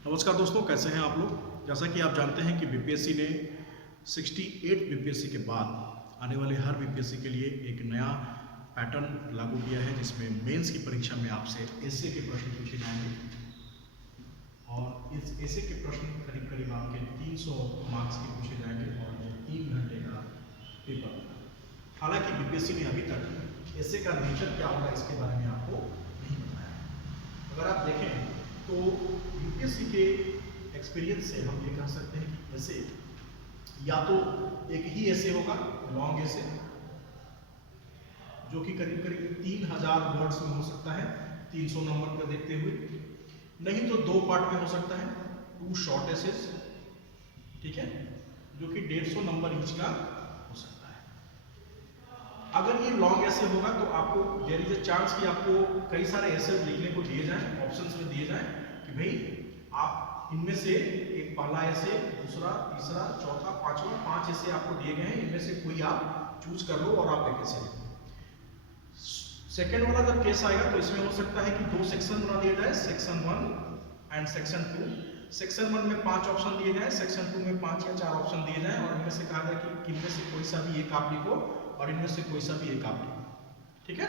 नमस्कार दोस्तों, कैसे हैं आप लोग। जैसा कि आप जानते हैं कि बीपीएससी ने 68 बीपीएससी के बाद आने वाले हर बीपीएससी के लिए एक नया पैटर्न लागू किया है, जिसमें मेंस की परीक्षा में आपसे एसए के प्रश्न पूछे जाएंगे और इस एसए के प्रश्न करीब करीब आपके 300 मार्क्स के पूछे जाएंगे और ये 3 घंटे का पेपर होगा। हालांकि बीपीएससी ने अभी तक एसए का नेचर क्या होगा इसके बारे में आपको नहीं बताया। अगर आप देखें तो यूपीएससी के एक्सपीरियंस से हम ये कह सकते हैं कि ऐसे या तो एक ही ऐसे होगा, लॉन्ग ऐसे, जो कि करीब करीब 3000 वर्ड्स में हो सकता है 300 नंबर का देखते हुए, नहीं तो 2 पार्ट में हो सकता है 2 शॉर्ट एसेस, ठीक है, जो कि 150 नंबर ईच का हो सकता है। अगर ये लॉन्ग ऐसे होगा तो आपको देयर इज अ चांस कि आपको कई सारे ऐसे लिखने को दिए जाएं, ऑप्शंस में दिए जाएं कि भाई आप इनमें से एक पहला ऐसे, दूसरा, तीसरा, चौथा, पांचवा, 5 ऐसे आपको दिए गए हैं, इनमें से कोई आप चूज कर लो और आप एक ऐसे लिखो। सेकेंड वाला जब केस आएगा तो इसमें हो सकता है कि 2 सेक्शन बना दिया जाए, सेक्शन 1 एंड सेक्शन 2। सेक्शन 1 में 5 ऑप्शन दिए जाए, सेक्शन 2 में 5 या 4 ऑप्शन दिए जाए और इनमें से कहा जाए कि इनमें से कोई सा भी एक आप लिखो और इनमें से कोई सा भी एक आप लिखो, ठीक है।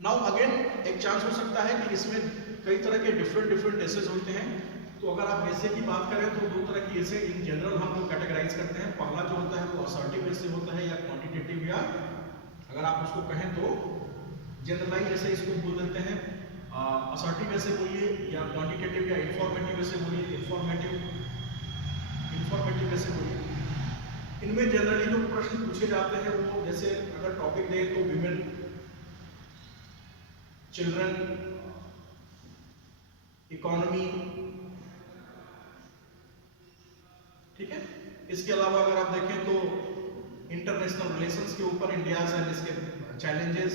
नाउ अगेन एक चांस हो सकता है कि इसमें कई तरह के डिफरेंट एसेज होते हैं। तो अगर आप ऐसे की बात करें तो 2 तरह की ऐसे इन जनरल हम लोग कैटेगराइज करते हैं। पहला जो होता है वो असर्टिव ऐसे होता है या क्वांटिटेटिव, या अगर आप उसको कहें तो जनरलाइज ऐसे इसको बोल देते हैं। असर्टिव ऐसे बोलिए या क्वांटिटेटिव या इंफॉर्मेटिव ऐसे बोलिए, इंफॉर्मेटिव ऐसे बोलिए। इनमें जनरली जो प्रश्न पूछे जाते हैं वो जैसे अगर टॉपिक दें तो विमेन, चिल्ड्रन, इकोनॉमी, ठीक है। इसके अलावा अगर आप देखें तो इंटरनेशनल रिलेशंस के ऊपर इंडियाज एंड इसके चैलेंजेस,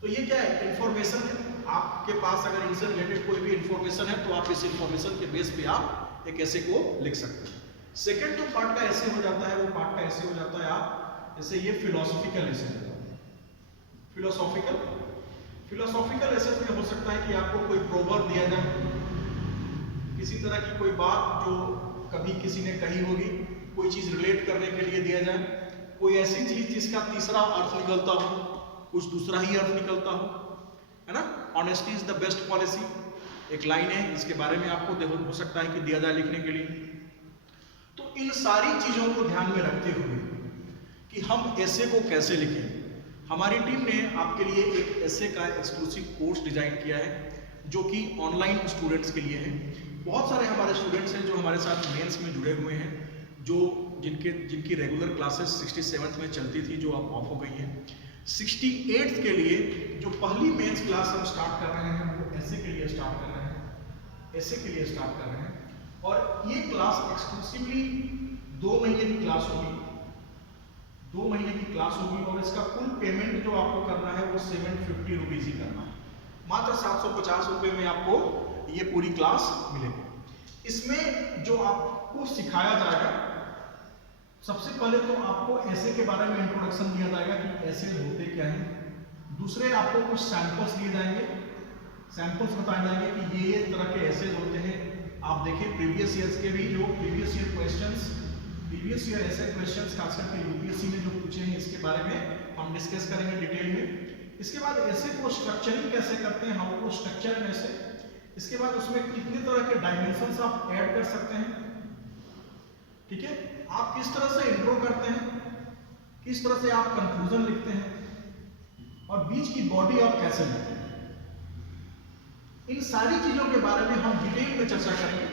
तो ये क्या है, इंफॉर्मेशन है। आपके पास अगर इनसे रिलेटेड कोई भी इंफॉर्मेशन है तो आप इस इंफॉर्मेशन के बेस पे आप एक ऐसे को लिख सकते हैं। सेकेंड जो पार्ट का ऐसे हो जाता है वो पार्ट का ऐसे हो जाता है आप जैसे ये फिलोसॉफिकल ऐसे हो जाता है। फिलोसॉफिकल ऐसे में हो सकता है कि आपको कोई प्रोवर्ब दिया जाए, किसी तरह की कोई बात जो कभी किसी ने कही होगी, कोई चीज रिलेट करने के लिए दिया जाए, कोई ऐसी चीज जिसका तीसरा अर्थ निकलता हो, कुछ दूसरा ही अर्थ निकलता हो, है ना। Honesty is the best policy एक लाइन है, इसके बारे में आपको हो सकता है कि दिया जाए लिखने के लिए। तो इन सारी चीजों को ध्यान में रखते हुए कि हम ऐसे को कैसे लिखें, हमारी टीम ने आपके लिए एक ऐसे का एक्सक्लूसिव कोर्स डिजाइन किया है जो कि ऑनलाइन स्टूडेंट्स के लिए है। बहुत सारे हमारे स्टूडेंट्स हैं जो हमारे साथ मेंस में जुड़े हुए हैं, जो जिनकी रेगुलर क्लासेस 67th में चलती थी, जो अब ऑफ हो गई हैं। 68th के लिए जो पहली मेंस क्लास हम स्टार्ट कर रहे हैं वो ऐसे के लिए स्टार्ट कर रहे हैं, और ये क्लास एक्सक्लूसिवली 2 महीने की क्लास होगी, 2 महीने की क्लास होगी और इसका कुल पेमेंट जो आपको करना है वो 750 रुपीज ही करना है। मात्र 750 रुपए में आपको ये पूरी क्लास मिलेगी। इसमें जो आपको सिखाया जाएगा, सबसे पहले तो आपको ऐसे के बारे में इंट्रोडक्शन दिया जाएगा कि ऐसे होते क्या हैं। दूसरे आपको कुछ सैंपल्स दिए जाएंगे, सैंपल्स बताए जाएंगे कि ये तरह के ऐसे होते हैं। आप देखें प्रीवियस ईयर्स के भी जो प्रीवियस ईयर ऐसे क्वेश्चंस खास करके यूपीएससी ने जो पूछे हैं इसके बारे में हम डिस्कस करेंगे डिटेल में। इसके बाद ऐसे को स्ट्रक्चरिंग कैसे करते हैं, हाउ टू स्ट्रक्चर एन ऐसे। इसके बाद उसमें कितने तरह के डायमेंशंस आप ऐड कर सकते हैं, ठीक है। आप किस तरह से इंट्रो करते हैं, किस तरह से आप कंक्लूजन लिखते हैं और बीच की बॉडी आप कैसे लिखते हैं, इन सारी चीजों के बारे में हम डिटेल में चर्चा करेंगे।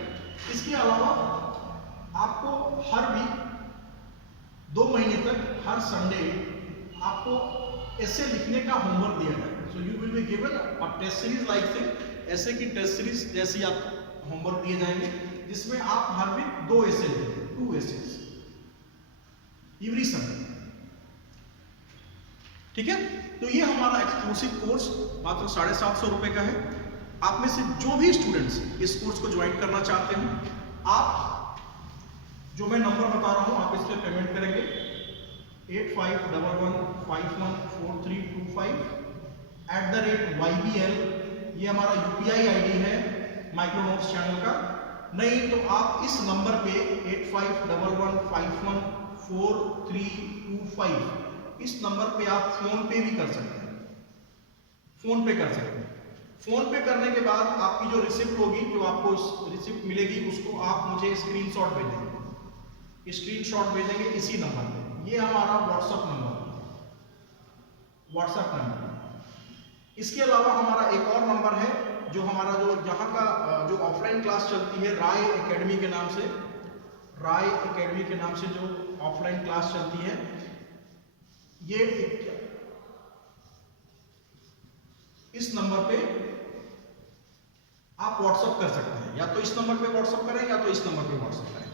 इसके अलावा आपको हर वीक 2 महीने तक हर संडे आपको ऐसे लिखने का होमवर्क दिया जाएगा। So you will be given a test series like thing, ऐसे की टेस्ट सीरीज जैसी आप होमवर्क दिए जाएंगे, जिसमें आप हर वीक 2 ऐसे लिखेंगे, 2 ऐसेज एवरी संडे, ठीक है। तो ये हमारा एक्सक्लूसिव कोर्स मात्र 750 रुपए का है। आप में से जो भी स्टूडेंट्स इस कोर्स को ज्वाइन करना चाहते हैं, आप जो मैं नंबर बता रहा हूं आप इस पर पेमेंट करेंगे 8511514325 @YBL YBL, ये हमारा UPI ID है माइक्रोनोट्स चैनल का। नहीं तो आप इस नंबर पे 8511514325 इस नंबर पे आप फोन पे भी कर सकते हैं, फोन पे कर सकते हैं। फोन पे करने के बाद आपकी जो रिसिप्ट होगी, जो आपको रिसिप्ट मिलेगी, उसको आप मुझे स्क्रीनशॉट भेजेंगे, स्क्रीनशॉट भेजेंगे इसी नंबर पे। ये हमारा व्हाट्सएप नंबर। इसके अलावा हमारा एक और नंबर है, जो हमारा जो यहाँ का जो ऑफलाइन क्लास चलती है राय एकेडमी के नाम से, राय एकेडमी के नाम से जो ऑफलाइन क्लास चलती है, ये इस नंबर पे आप व्हाट्सएप कर सकते हैं। या तो इस नंबर पे व्हाट्सएप करें या तो इस नंबर पे व्हाट्सएप करें।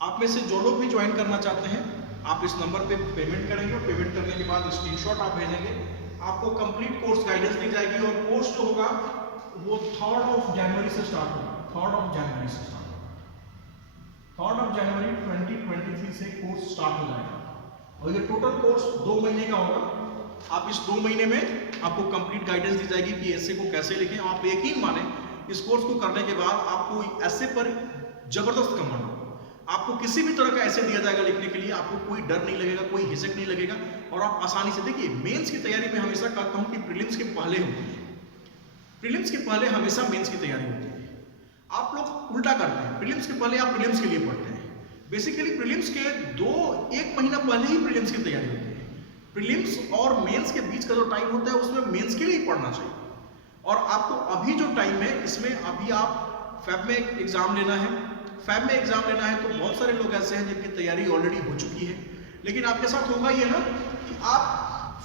आप में से जो लोग भी ज्वाइन करना चाहते हैं, आप इस नंबर पे पेमेंट करेंगे और पेमेंट करने के बाद स्क्रीनशॉट आप भेजेंगे, आपको कंप्लीट कोर्स गाइडेंस दी जाएगी। और कोर्स जो होगा वो 3 जनवरी से स्टार्ट होगा, 3 जनवरी से स्टार्ट होगा, 3 जनवरी 2023 से कोर्स स्टार्ट हो जाएगा। और ये टोटल कोर्स 2 महीने का होगा। आप इस 2 महीने में आपको कंप्लीट गाइडेंस दी जाएगी कि ऐसे को कैसे लिखें। आप यकीन माने इस कोर्स को करने के बाद आपको ऐसे पर जबरदस्त कमांड होगा। आपको किसी भी तरह का ऐसे दिया जाएगा लिखने के लिए, आपको कोई डर नहीं लगेगा, कोई हिचक नहीं लगेगा और आप आसानी से। देखिए, मेंस की तैयारी में हमेशा कहता हूं कि प्रीलिम्स के पहले होती है, प्रीलिम्स के पहले हमेशा मेंस की तैयारी होती है। आप लोग उल्टा करते हैं, प्रीलिम्स के पहले आप प्रीलिम्स के लिए पढ़ते हैं। बेसिकली प्रीलिम्स के 1 महीना पहले ही प्रीलिम्स की तैयारी होती है। प्रीलिम्स और मेंस के बीच का जो टाइम होता है उसमें मेंस के लिए ही पढ़ना चाहिए। और आपको अभी जो टाइम है इसमें अभी आप फैब में एग्जाम लेना है, फैब में एग्जाम लेना है तो बहुत सारे लोग ऐसे हैं जिनकी तैयारी ऑलरेडी हो चुकी है। लेकिन आपके साथ होगा ये ना कि आप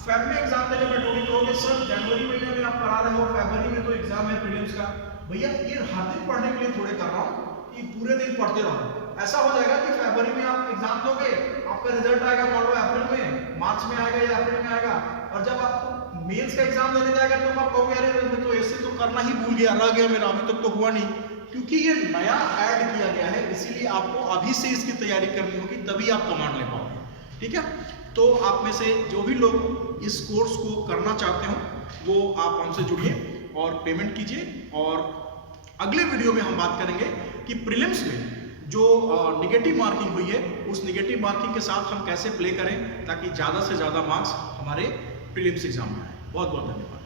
फैब में एग्जाम देने में टोनी कहोगे सर जनवरी महीने में आप करा रहे हो, फरवरी में तो एग्जाम है प्रीलिम्स का। भैया ये हर दिन पढ़ने के लिए थोड़े कर रहा हूँ कि पूरे दिन पढ़ते रहो। ऐसा हो जाएगा कि फरवरी में आप एग्जाम दोगे, आपका रिजल्ट आएगा मान लो अप्रैल में, मार्च में आएगा या अप्रैल में आएगा, और जब आपको मेंस का एग्जाम देने जाएगा तो आप कहोगे अरे मैं तो ऐसे तो करना ही भूल गया, रह गया मेरा, अभी तक तो हुआ नहीं। क्योंकि ये नया ऐड किया गया है, इसीलिए आपको अभी से इसकी तैयारी करनी होगी, तभी आप कमांड ले पाओगे। ठीक है, तो आप में से जो भी लोग इस कोर्स को करना चाहते हो वो आप हमसे जुड़िए और पेमेंट कीजिए। और अगले वीडियो में हम बात करेंगे कि प्रीलिम्स में जो निगेटिव मार्किंग हुई है उस निगेटिव मार्किंग के साथ हम कैसे प्ले करें ताकि ज़्यादा से ज़्यादा मार्क्स हमारे प्रीलिम्स एग्जाम में आए। बहुत बहुत धन्यवाद।